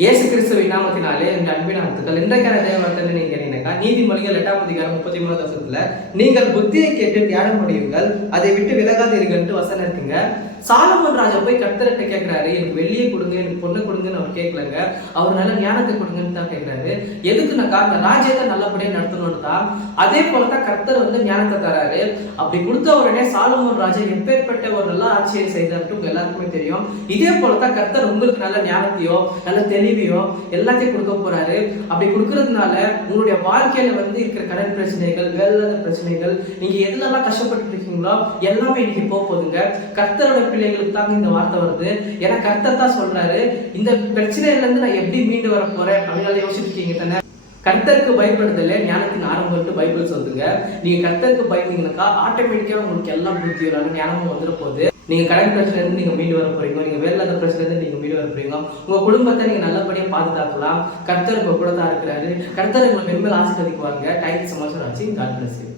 இயேசு கிறிஸ்துவின் நாமத்தினாலே என் அன்பின் வாழ்த்துக்கள். இன்றைக்கான தேவவார்த்தை நீங்க கேட்டீங்கன்னாக்கா, நீதிமொழிகள் 8:33 நீங்கள் புத்தியை கேட்டு தியானம் பண்ணுவீர்கள், அதை விட்டு விலகாதீர்கள் என்று வசனம் இருக்குங்க. சாலமோன் ராஜா போய் கர்த்தர்கிட்ட கேட்கிறாரு, எனக்கு வெள்ளியை கொடுங்க, எனக்கு பொண்ணு கொடுங்கன்னு அவர் கேட்கலங்க. அவர் நல்ல ஞானத்தை கொடுங்கன்னு தான் கேட்கிறாரு. எதுக்குனாக்கா அந்த ராஜ்யத்தை நல்லபடியா நடத்தணும்னு தான். அதே போலதான் கர்த்தர் ஞானத்தை தராரு. அப்படி கொடுத்த உடனே சாலமோன் ராஜா எப்பேற்பட்ட ஒரு நல்ல ஆட்சியை செய்தார்ட்டு உங்க எல்லாருக்குமே தெரியும். இதே போலதான் கர்த்தர் உங்களுக்கு நல்ல ஞானத்தையோ நல்ல தெளிவையோ எல்லாத்தையும் கொடுக்க போறாரு. அப்படி கொடுக்கறதுனால உங்களுடைய வாழ்க்கையில இருக்கிற கடன் பிரச்சனைகள், வேலை பிரச்சனைகள், நீங்க எதுலெல்லாம் கஷ்டப்பட்டு இருக்கீங்களோ எல்லாமே இன்னைக்கு போகுதுங்க. கர்த்தரோட பிள்ளைகளுக்கு தாங்க இந்த வார்த்தை வருது. ஏன்னா கர்த்தர் தான் சொல்றாரு, இந்த பிரச்சனையில இருந்து நான் எப்படி மீண்டு வர போறேன் அப்படின்னு யோசிச்சிருக்கீங்க தானே. கர்த்தருக்கு பயப்படுதல ஞானத்தின் ஆரம்பம் பைபிள் சொல்லுங்க. நீங்க கர்த்தருக்கு பயந்தீங்கன்னாக்கா ஆட்டோமேட்டிக்கா உங்களுக்கு எல்லாம் புத்தி வராங்க, ஞானமும் வந்துட போகுது. நீங்க கடன் பிரச்சனை இருந்து நீங்க மீண்டு வர போறீங்க, நீங்க வேலை பிரச்சனை இருந்து நீங்க மீண்டு வர போறீங்க. உங்க குடும்பத்தை நீங்க நல்லபடியா பாதுகாக்கலாம். கர்த்தர் உங்க கூட தான் இருக்கிறாரு. கர்த்தர் உங்களை மென்மேல் ஆசீர்வதிக்குவாங்க. டைம் சமாச்சாரம் ஆச்சு. God bless you.